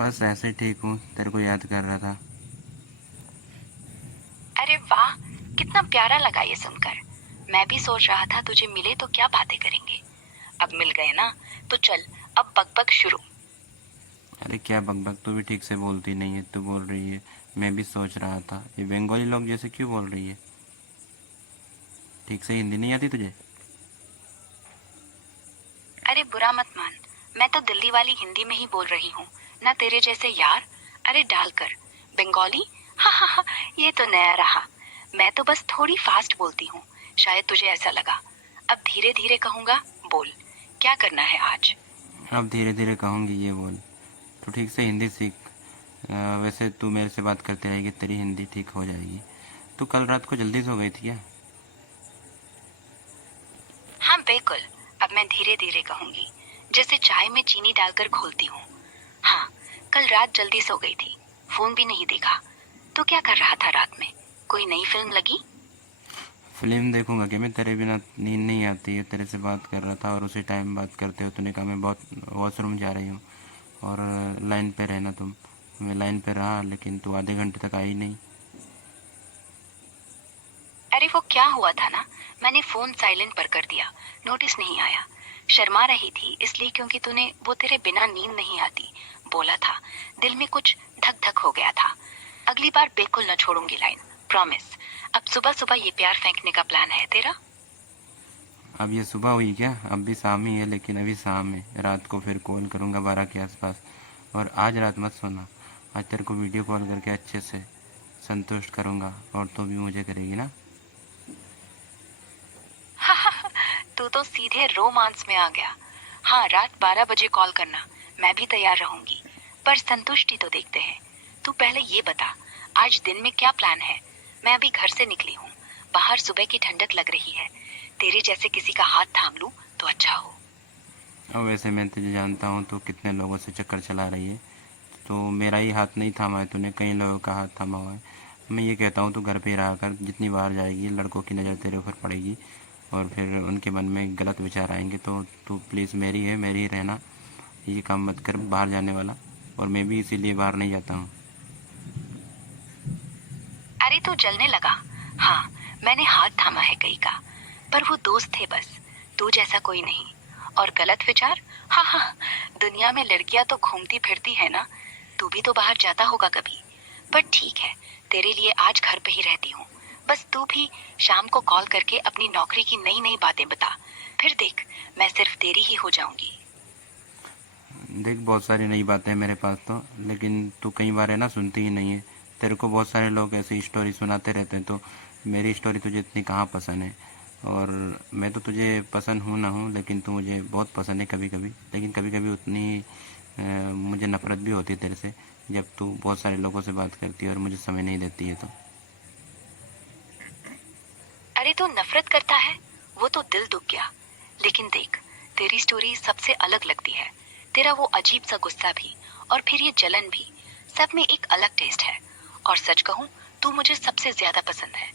बस ऐसे ही ठीक हूँ, तेरे को याद कर रहा था। अरे वाह, कितना प्यारा लगा ये सुनकर। मैं भी सोच रहा था तुझे मिले तो क्या बातें करेंगे। अब मिल गए ना, तो चल अब बकबक शुरू। अरे क्या बकबक, तू भी ठीक से बोलती नहीं है। तू बोल रही है मैं भी सोच रहा था, ये बंगाली लोग जैसे क्यों बोल रही है? ठीक से हिंदी नहीं आती तुझे? अरे बुरा मत मान, मैं तो दिल्ली वाली हिंदी में ही बोल रही हूँ ना, तेरे जैसे यार। अरे डालकर बंगाली, हा हा हा, ये तो नया रहा। मैं तो बस थोड़ी फास्ट बोलती हूँ, शायद तुझे ऐसा लगा। अब धीरे धीरे कहूँगा। बोल, क्या करना है आज? अब धीरे धीरे कहूँगी ये बोल। तो ठीक से हिंदी सीख। वैसे तू मेरे से बात करती रहेगी, तेरी हिंदी ठीक हो जाएगी। तू कल रात को जल्दी सो गई थी क्या? हाँ बिल्कुल, अब मैं धीरे धीरे कहूंगी, जैसे चाय में चीनी डालकर घोलती हूँ। हाँ, कल रात जल्दी सो गई थी, फोन भी नहीं देखा। तो क्या कर रहा था रात में? कोई नई फिल्म लगी? फिल्म देखूंगा कि मैं, तेरे बिना नींद नहीं आती है। तेरे से बात कर रहा था और उसी टाइम बात करते हो तूने कहा मैं बहुत वॉशरूम जा रही हूँ और लाइन पे रहना तुम। मैं लाइन पे रहा लेकिन तू आधे घंटे तक आई नहीं। अरे वो क्या हुआ था ना, मैंने फोन साइलेंट पर कर दिया, नोटिस नहीं आया। शर्मा रही थी इसलिए, क्योंकि तूने वो तेरे बिना नींद नहीं आती बोला था। दिल में कुछ धक धक हो गया था। अगली बार बिल्कुल न छोड़ूंगी लाइन, प्रॉमिस। अब सुबह सुबह ये प्यार फेंकने का प्लान है तेरा? अब ये सुबह हुई क्या? अब भी शाम ही है, लेकिन अभी शाम है। रात को फिर कॉल करूँगा 12 के आसपास। और आज रात मत सोना। आज तेरे को वीडियो कॉल करके अच्छे से संतुष्ट करूँगा और तू भी मुझे करेगी ना? तू तो सीधे रोमांस में आ गया। हाँ, रात 12 बजे कॉल करना, मैं भी तैयार रहूंगी। पर संतुष्टि तो देखते हैं। तू पहले ये बता, आज दिन में क्या प्लान है? मैं अभी घर से निकली हूँ, बाहर सुबह की ठंडक लग रही है। तेरे जैसे किसी का हाथ थाम लूं तो अच्छा हो। और वैसे मैं तुझे जानता हूँ तो कितने लोगों से चक्कर चला रही है। तो मेरा ही हाथ नहीं थामा है तूने, कई लोगों का हाथ थामा हुआ है। मैं ये कहता हूँ तू घर पे ही रहा कर। जितनी बाहर जाएगी लड़कों की नज़र तेरे ऊपर पड़ेगी और फिर उनके मन में गलत विचार आएंगे। तो तू प्लीज़ मेरी है, मेरी ही रहना। ये काम मत कर बाहर जाने वाला। और मैं भी इसीलिए बाहर नहीं जाता हूँ। अरे तू जलने लगा। हाँ, मैंने हाथ थामा है कई का, पर वो दोस्त थे बस, तू जैसा कोई नहीं। और गलत विचार, हाँ हाँ, दुनिया में लड़कियां तो घूमती फिरती है ना। तू भी तो बाहर जाता होगा कभी। पर ठीक है, तेरे लिए आज घर पे ही रहती हूँ। बस तू भी शाम को कॉल करके अपनी नौकरी की नई नई बातें बता, फिर देख, मैं सिर्फ तेरी ही हो जाऊंगी। देख बहुत सारी नई बातें हैं मेरे पास तो, लेकिन तू कई बार है ना सुनती ही नहीं है। तेरे को बहुत सारे लोग ऐसी स्टोरी सुनाते रहते हैं, तो मेरी स्टोरी तुझे इतनी कहाँ पसंद है। और मैं तो तुझे पसंद हूँ ना हूँ, लेकिन तू मुझे बहुत पसंद है कभी कभी। लेकिन कभी कभी उतनी मुझे नफ़रत भी होती है तेरे से, जब तू बहुत सारे लोगों से बात करती है और मुझे समय नहीं देती है तो। अरे तू नफरत करता है, वो तो दिल दुख गया। लेकिन देख, तेरी स्टोरी सबसे अलग लगती है। तेरा वो अजीब सा गुस्सा भी, और फिर ये जलन भी, सब में एक अलग टेस्ट है। और सच कहूँ, तू मुझे सबसे ज्यादा पसंद है।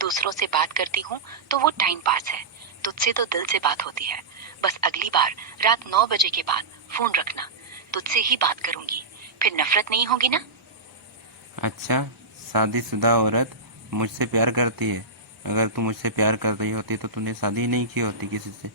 दूसरों से बात करती हूँ तो वो टाइम पास है, तुझसे तो दिल से बात होती है। बस अगली बार रात 9 बजे के बाद फोन रखना, तुझसे ही बात करूंगी, फिर नफरत नहीं होगी ना? अच्छा, शादीशुदा औरत मुझसे प्यार करती है? अगर तू मुझसे प्यार कर रही होती तो तूने शादी ही नहीं की होती किसी से।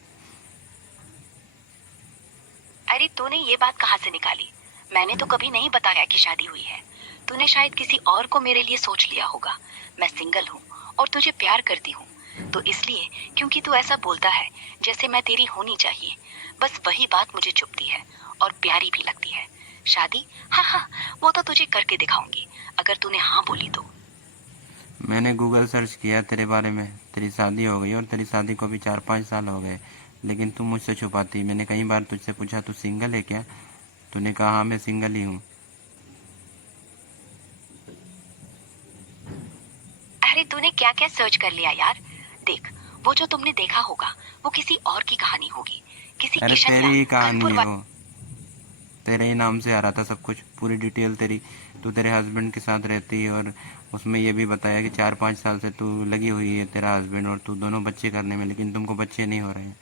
अरे तूने ये बात कहाँ से निकाली? मैंने तो कभी नहीं बताया कि शादी हुई है। तूने शायद किसी और को मेरे लिए सोच लिया होगा। मैं सिंगल हूँ और तुझे प्यार करती हूँ, तो इसलिए, क्योंकि तू ऐसा बोलता है जैसे मैं तेरी होनी चाहिए। बस वही बात मुझे चुभती है और प्यारी भी लगती है। शादी, हाँ हाँ, वो तो तुझे करके दिखाऊंगी, अगर तूने हाँ बोली तो। मैंने गूगल सर्च किया तेरे बारे में। तेरी शादी हो गई और तेरी शादी को भी 4-5 साल हो गए, लेकिन तू मुझसे छुपाती। मैंने कई बार तुझसे पूछा तू सिंगल है क्या? तूने कहा हाँ मैं सिंगल ही हूँ। अरे तूने क्या क्या सर्च कर लिया यार। देख, वो जो तुमने देखा होगा वो किसी और की कहानी होगी, किसी अरे किशन तेरी या ही कहानी कानपुर। है वो। तेरे ही नाम से आ रहा था सब कुछ, पूरी डिटेल तेरी। तू तेरे हस्बैंड के साथ रहती है और उसमें ये भी बताया कि 4-5 साल से तू लगी हुई है तेरा हस्बैंड और तू दोनों बच्चे करने में, लेकिन तुमको बच्चे नहीं हो रहे हैं।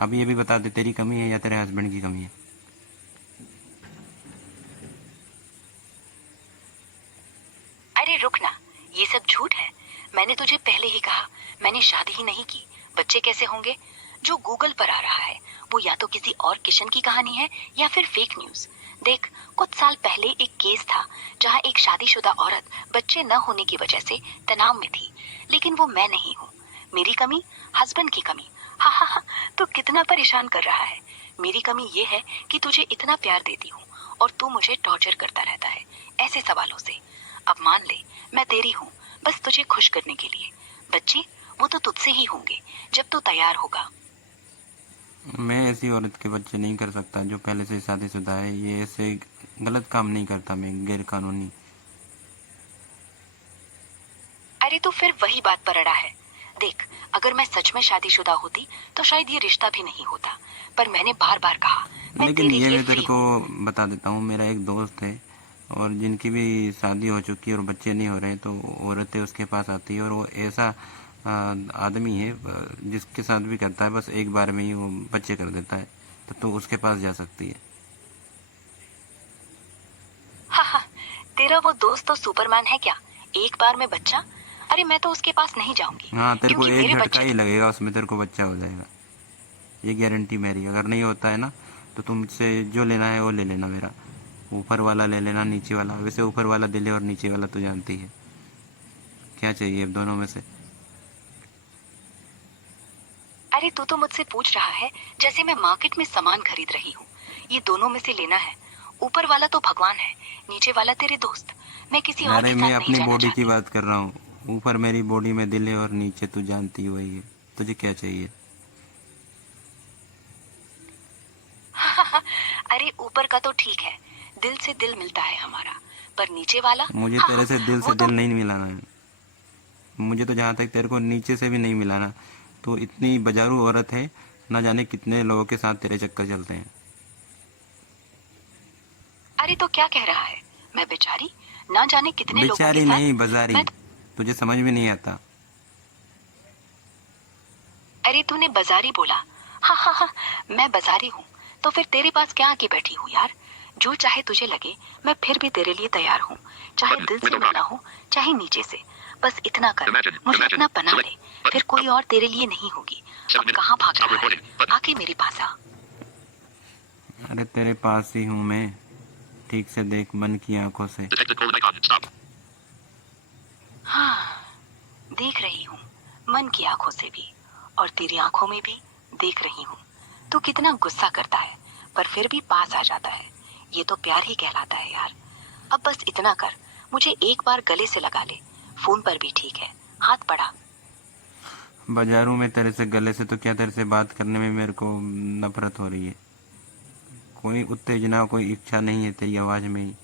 अब ये भी बता दे, तेरी कमी है या तेरे हस्बैंड की कमी है? अरे रुक ना, ये सब झूठ है। मैंने तुझे पहले ही कहा, मैंने शादी ही नहीं की। बच्चे कैसे होंगे? जो गूगल पर आ रहा है वो या तो किसी और किशन की कहानी है या फिर फेक न्यूज। देख, कुछ साल पहले एक केस था जहाँ एक शादीशुदा औरत बच्चे न होने की वजह से तनाव में थी, लेकिन वो मैं नहीं हूँ। मेरी कमी, हस्बैंड की कमी। हा हा हा, तू कितना परेशान कर रहा है। मेरी कमी ये है कि तुझे इतना प्यार देती हूँ और तू मुझे टॉर्चर करता रहता है ऐसे सवालों से। अब मान ले, मैं तेरी हूँ, बस तुझे खुश करने के लिए। बच्चे वो तो तुझसे ही होंगे जब तू तैयार होगा। मैं ऐसी औरत के बच्चे नहीं कर सकता जो पहले से शादीशुदा है। ये ऐसे गलत काम नहीं करता मैं, गैर कानूनी। अरे तो फिर वही बात पर अड़ा है। देख, अगर मैं सच में शादीशुदा होती तो शायद ये रिश्ता भी नहीं होता, पर मैंने बार बार कहा मैं लेकिन तेरे ये लिए मैं तेरे फ्री को हूँ। बता देता हूँ, मेरा एक दोस्त है और जिनकी भी शादी हो चुकी है और बच्चे नहीं हो रहे, तो औरतें उसके पास आती है और वो ऐसा आदमी है जिसके साथ भी करता है बस एक बार में ही वो बच्चे कर देता है। तो तू उसके पास जा सकती है। हाँ हाँ, तेरा वो दोस्त तो सुपरमैन है क्या? एक बार में बच्चा? अरे मैं तो उसके पास नहीं जाऊंगी, हाँ, तेरे को क्योंकि एक मेरे झटका बच्चे ही तो। लगेगा, उसमें तेरे को बच्चा हो जाएगा। ये गारंटी मेरी। अगर नहीं होता है ना तो तुम मुझसे जो लेना है वो ले लेना मेरा। ऊपर वाला ले लेना, नीचे वाला। वैसे ऊपर वाला दिले और नीचे वाला तो जानती है। क्या चाहिए अब दोनों में से? अरे तू तो मुझसे पूछ रहा है जैसे मैं मार्केट में सामान खरीद रही हूँ। ये दोनों में से लेना है। ऊपर वाला तो भगवान है, नीचे वाला तेरे दोस्त। मैं किसी और अरे के मैं साथ नहीं अपनी जाना बॉडी की चाहती। बात कर रहा हूँ। ऊपर मेरी बॉडी में दिल है और नीचे तू जानती वही है। तुझे क्या चाहिए? अरे ऊपर का तो ठीक है, दिल से दिल मिलता है हमारा, पर नीचे वाला, मुझे हाँ तेरे हाँ, से दिल वो से तो। दिल नहीं मिलाना है। मुझे तो जहाँ तक तेरे को नीचे से भी नहीं मिलाना। तो इतनी बाजारू औरत है, ना जाने कितने लोगों के साथ तेरे चक्कर चलते हैं। अरे तो क्या कह रहा है? मैं बेचारी? ना जाने कितने लोगों के बेचारी साथ। नहीं, बाजारी। मैं तुझे समझ में नहीं आता। अरे तूने बाजारी बोला। हाँ हाँ हाँ, मैं बाजारी हूँ तो फिर तेरे पास क्या आके बैठी हूँ यार? जो चाहे तुझे लगे, मैं फिर भी तेरे लिए तैयार हूँ, चाहे दिल से मिलना हो चाहे नीचे से। बस इतना कर, मुझे अपना बना ले, फिर कोई और तेरे लिए नहीं होगी। अब कहाँ भाग रहा है? आके मेरे पास आ। अरे तेरे पास ही हूँ मैं। ठीक से देख मन की आंखों से। हाँ, देख रही हूँ, मन की आंखों से भी, और तेरी आंखों में भी देख रही हूँ। तू कितना गुस्सा करता है पर फिर भी पास आ जाता है। ये तो प्यार ही कहलाता है यार। अब बस इतना कर, मुझे एक बार गले से लगा ले, फोन पर भी ठीक है, हाथ बढ़ा। बाजारों में तेरे से गले से तो क्या, तेरे से बात करने में मेरे को नफरत हो रही है। कोई उत्तेजना, कोई इच्छा नहीं है तेरी आवाज में ही।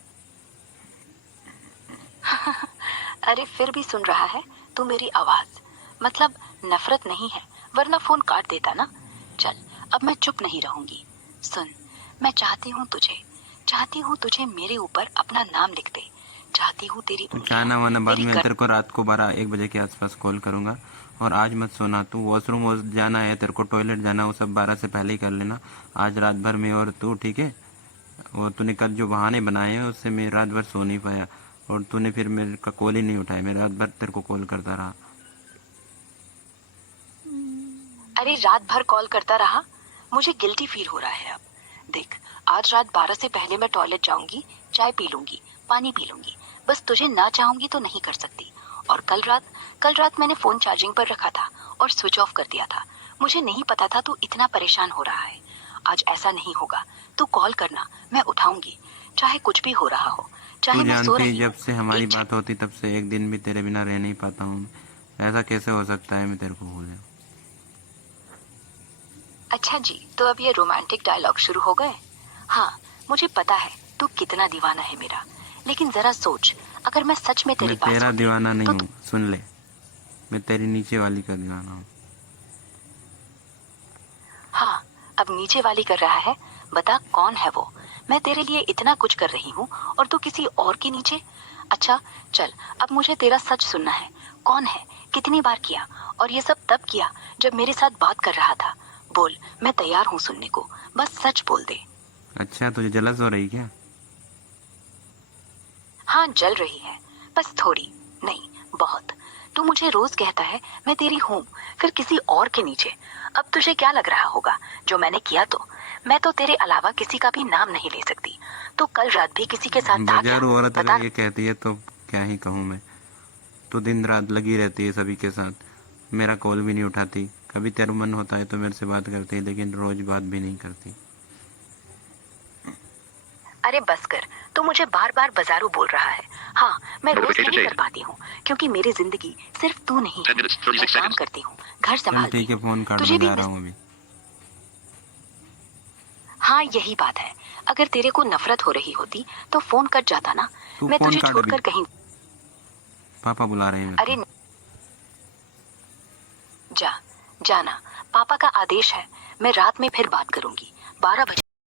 अरे फिर भी सुन रहा है तू मेरी आवाज? मतलब नफरत नहीं है, वरना फोन काट देता ना। चल, अब मैं चुप नहीं रहूंगी। सुन, मैं चाहती हूँ तुझे मेरे ऊपर अपना नाम लिख दे। चाहती हूँ तेरी तो उंगलियां चाहना वाना बाद मेरी में, कर। तेरे को रात को 12-1 बजे के आसपास कॉल करूंगा। और आज मत सोना, तू वॉशरूम जाना है, तेरे को टॉयलेट जाना, वो सब 12 से पहले ही कर लेना। आज रात भर में और तू, ठीक है? और तूने कल जो बहाने बनाए हैं उससे मैं रात भर सो नहीं पाया। और तूने फिर मेरे का कॉल ही नहीं उठाया। मैं रात भर तेरे को कॉल करता रहा। अरे रात भर कॉल करता रहा? मुझे गिल्टी फील हो रहा है अब। देख, आज रात 12 से पहले मैं टॉयलेट जाऊंगी, चाय पी लूंगी, पानी पी लूंगी। बस तुझे ना चाहूंगी तो नहीं कर सकती। और कल रात मैंने फोन चार्जिंग पर रखा था और स्विच ऑफ कर दिया था। मुझे नहीं पता था तू इतना परेशान हो रहा है। आज ऐसा नहीं होगा, तू कॉल करना, मैं उठाऊंगी, चाहे कुछ भी हो रहा हो, तू चाहे मैं सो जानती है रही जब हूँ। से हमारी एक बात होती तब से एक दिन भी तेरे बिना रह नहीं पाता हूँ। ऐसा कैसे हो सकता है मैं तेरे को भूल जाऊँ? अच्छा जी, तो अब ये रोमांटिक डायलॉग शुरू हो गए। हाँ, मुझे पता है तू कितना दीवाना है मेरा, लेकिन जरा सोच, अगर मैं सच में तेरे मैं पास तेरा होती दीवाना नहीं तो हूँ, सुन ले। मैं तेरी नीचे वाली का दीवाना हूँ। हाँ, अब नीचे वाली कर रहा है। बता कौन है वो? मैं तेरे लिए इतना कुछ कर रही हूँ और तू किसी और के नीचे। अच्छा, चल, अब मुझे तेरा सच सुनना है। कौन है? कितनी बार किया? और ये सब तब किया जब मेरे साथ बात कर रहा था। बोल, मैं तैयार हूँ सुनने को, बस सच बोल दे। अच्छा, तुझे जलस हो रही क्या? हाँ, जल रही है, पर बस थोड़ी नहीं, बहुत। तू मुझे रोज कहता है मैं तेरी हूँ, फिर किसी और के नीचे। अब तुझे क्या लग रहा होगा जो मैंने किया? तो मैं तो तेरे अलावा किसी का भी नाम नहीं ले सकती। तो कल रात भी किसी के साथ था क्या? बेजारू औरत बता। अगर ये कहती है तो क्या ही कहूँ मैं। तो दिन रात लगी रहती है सभी के साथ, मेरा कॉल भी नहीं उठाती। कभी तेरा मन होता है तो मेरे से बात करती है, लेकिन रोज बात भी नहीं करती। अरे बस कर, तू मुझे बार बार बाजारू बोल रहा है। हाँ, मैं रोज नहीं कर पाती हूँ, क्योंकि मेरी जिंदगी सिर्फ तू नहीं है। मैं काम करती हूँ, घर चल संभालती ठीक है, हूँ, फोन काट, तुझे मैं भी जा रहा हूँ अभी। हाँ, यही बात है। अगर तेरे को नफरत हो रही होती तो फोन कट जाता ना। तू मैं फोन तुझे काट अभी, छोड़कर कहीं। पापा बुला रहे हैं मेरे अरे को। जा, जाना। पापा का आदेश है। मैं रात में फिर बात करूंगी, 12 बजे।